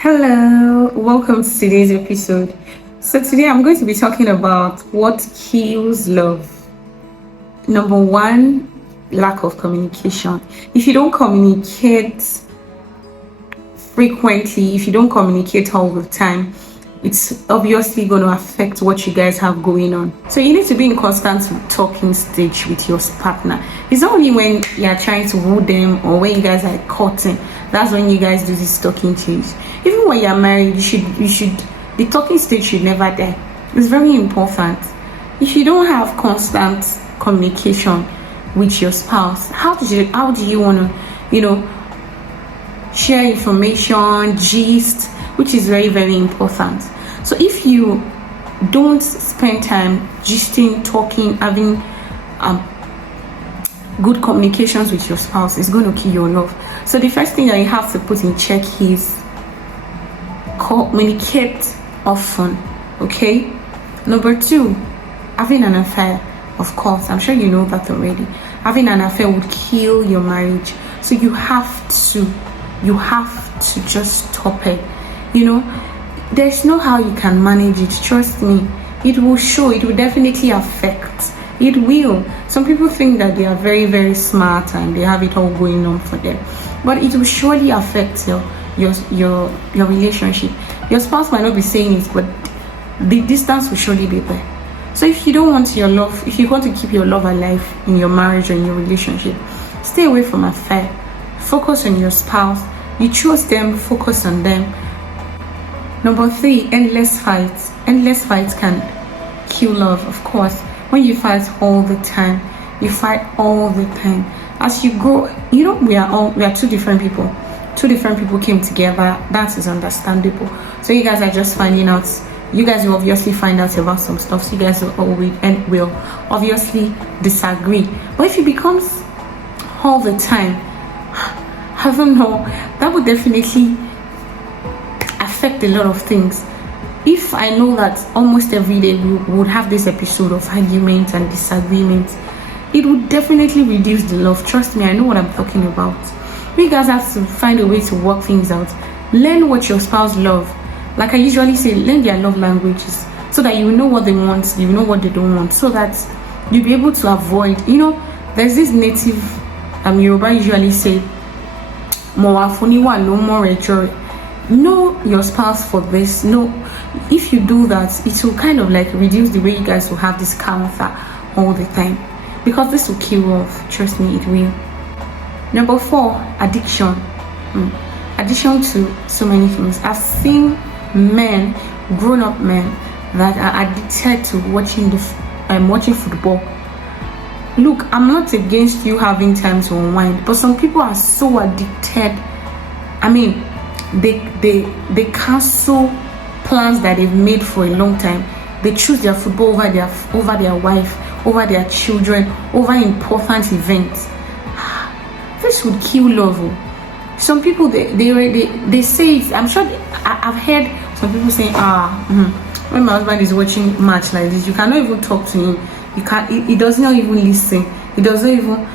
Hello, welcome to today's episode. So, today I'm going to be talking about what kills love. Number one, lack of communication. If you don't communicate frequently, if you don't communicate all the time, it's obviously going to affect what you guys have going on. So you need to be in constant talking stage with your partner. It's not only when you're trying to woo them or when you guys are courting, that's when you guys do this talking stage. Even when you're married, the talking stage should never die. It's very important. If you don't have constant communication with your spouse, how do you want to, share information, gist, which is very, very important. So if you don't spend time gisting, talking, having good communications with your spouse, it's going to kill your love. So the first thing that you have to put in check is communicate often. Okay. Number two, having an affair. Of course, I'm sure you know that already. Having an affair would kill your marriage. So you have to just stop it. There's no how you can manage it. Trust me, it will show. It will definitely affect. It will. Some people think that they are very, very smart and they have it all going on for them, but it will surely affect your relationship. Your spouse might not be saying it, but the distance will surely be there. So if you don't want your love, if you want to keep your love alive in your marriage or in your relationship, stay away from affair. Focus on your spouse. You choose them, focus on them. Number three, endless fights. Endless fights can kill love, of course. When you fight all the time, as you grow, we are two different people. Two different people came together. That is understandable. So you guys are just finding out. You guys will obviously find out about some stuff. So you guys will obviously disagree. But if it becomes all the time, I don't know, that would definitely affect a lot of things. If I know that almost every day we would have this episode of argument and disagreement, it would definitely reduce the love. Trust me, I know what I'm talking about. You guys have to find a way to work things out. Learn what your spouse loves. Like I usually say, learn their love languages so that you know what they want, you know what they don't want, so that you'll be able to avoid. There's this native Yoruba usually say, no more rhetoric. Know your spouse for this. No, if you do that, it will kind of like reduce the way you guys will have this counter all the time, because this will kill love. Trust me, it will. Number four, addiction. Addiction to so many things. I've seen grown-up men that are addicted to watching football. Look, I'm not against you having time to unwind, but some people are so addicted. I mean, they cancel plans that they've made for a long time. They choose their football over their wife, over their children, over important events. This would kill love. Some people they say it. I'm sure I've heard some people saying, when my husband is watching match like this, you cannot even talk to him. You can't. He does not even listen. He doesn't even.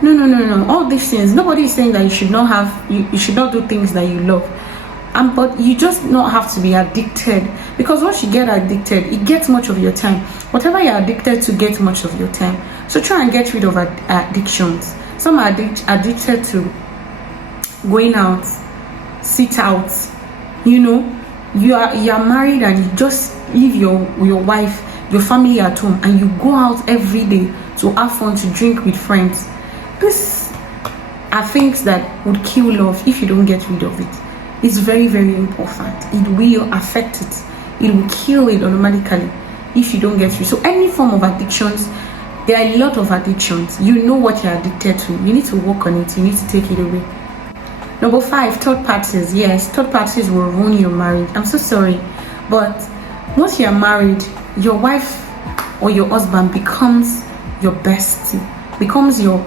No. All these things. Nobody is saying that you should not have. You should not do things that you love. But you just not have to be addicted, because once you get addicted, it gets much of your time. Whatever you're addicted to gets much of your time. So try and get rid of addictions. Some are addicted to going out, sit out. You are married and you just leave your wife, your family at home, and you go out every day to have fun, to drink with friends. These are things that would kill love if you don't get rid of it. It's very, very important. It will affect it. It will kill it automatically if you don't get rid. So any form of addictions, there are a lot of addictions. You know what you're addicted to. You need to work on it. You need to take it away. Number five, third parties. Yes, third parties will ruin your marriage. I'm so sorry, but once you're married, your wife or your husband becomes your bestie, becomes your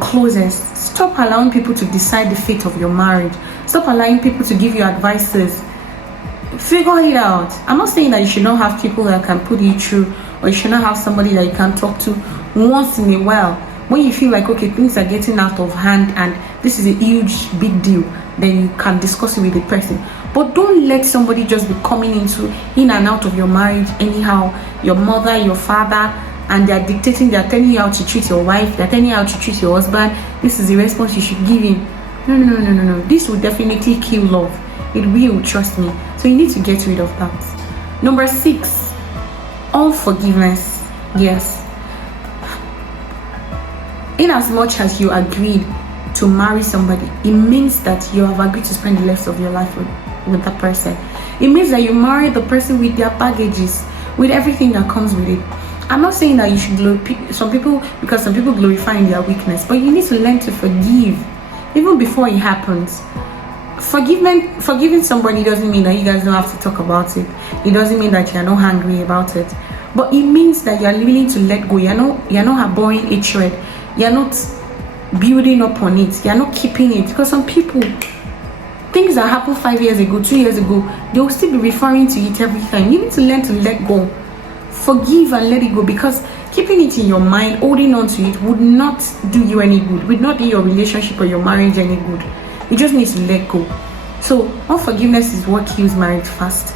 closest. Stop allowing people to decide the fate of your marriage. Stop allowing people to give you advices. Figure it out. I'm not saying that you should not have people that can put you through, or you should not have somebody that you can talk to once in a while. When you feel like, okay, things are getting out of hand and this is a huge big deal, then you can discuss it with the person. But don't let somebody just be coming in and out of your marriage anyhow. Your mother, your father, and they're dictating, they're telling you how to treat your wife, they're telling you how to treat your husband. This is the response you should give him. No. This will definitely kill love. It will, trust me. So you need to get rid of that. Number 6, unforgiveness. Yes. In as much as you agreed to marry somebody, it means that you have agreed to spend the rest of your life with that person. It means that you marry the person with their baggages, with everything that comes with it. I'm not saying that you should glorify some people, because some people glorify in their weakness, but you need to learn to forgive even before it happens. Forgiving somebody doesn't mean that you guys don't have to talk about it. It doesn't mean that you're not angry about it, but it means that you're willing to let go. You're not harboring hatred. You're not building up on it. You're not keeping it, because some people, things that happened 5 years ago, 2 years ago, they will still be referring to it every time. You need to learn to let go. Forgive and let it go, because keeping it in your mind, holding on to it, would not do you any good, would not do your relationship or your marriage any good. You just need to let go. So unforgiveness is what kills marriage fast.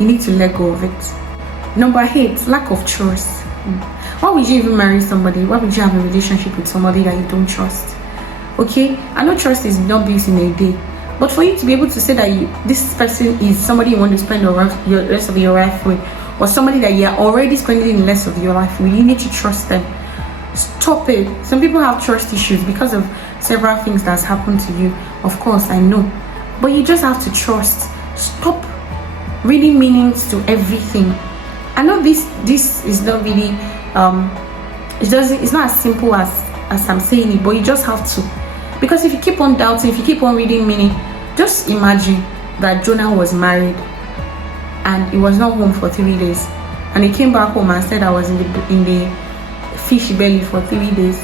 You need to let go of it. Number 8, lack of trust. Why would you even marry somebody? Why would you have a relationship with somebody that you don't trust? Okay, I know trust is not built in a day, but for you to be able to say that this person is somebody you want to spend the rest of your life with, or somebody that you're already spending the rest of your life with, you need to trust them. Stop it. Some people have trust issues because of several things that's happened to you. Of course, I know, but you just have to trust. Stop reading meanings to everything. I know this is not really it's not as simple as I'm saying it, but you just have to, because if you keep on doubting, if you keep on reading meaning, just imagine that Jonah was married and he was not home for 3 days, and he came back home and said I was in the fish belly for 3 days.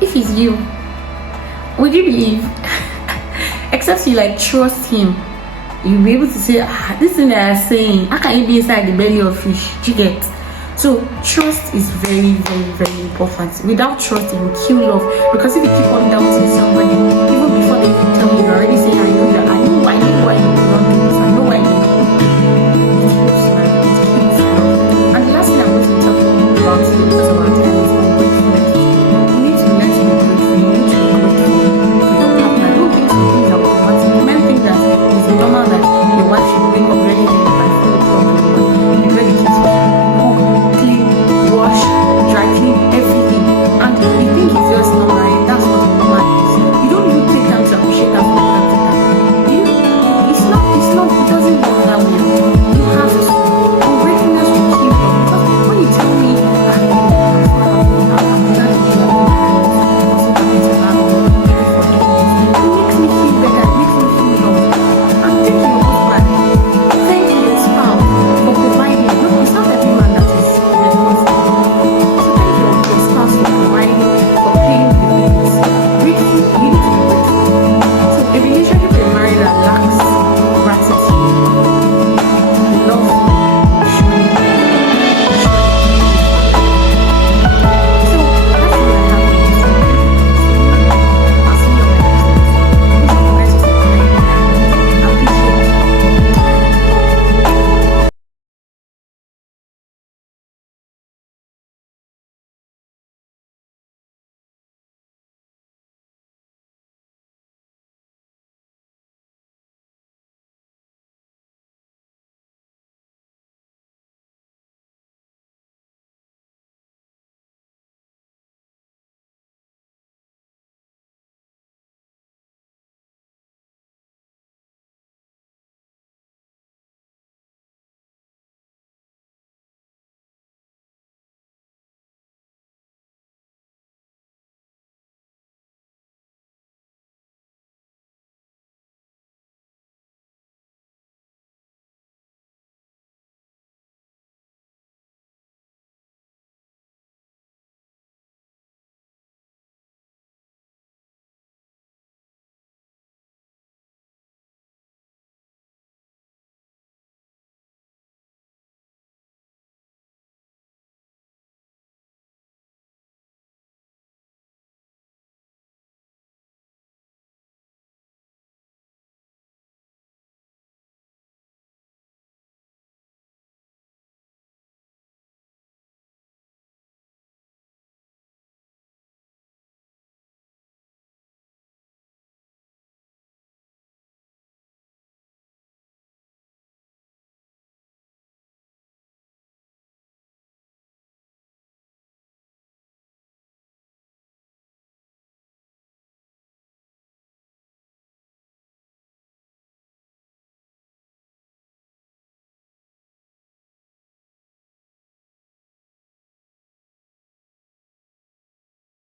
If it's you, would you believe? Except you trust him, you'll be able to say, this thing that I'm saying, how can you be inside the belly of fish? Do you get? So trust is very, very, very important. Without trust, it will kill love, because if you keep on doubting somebody, even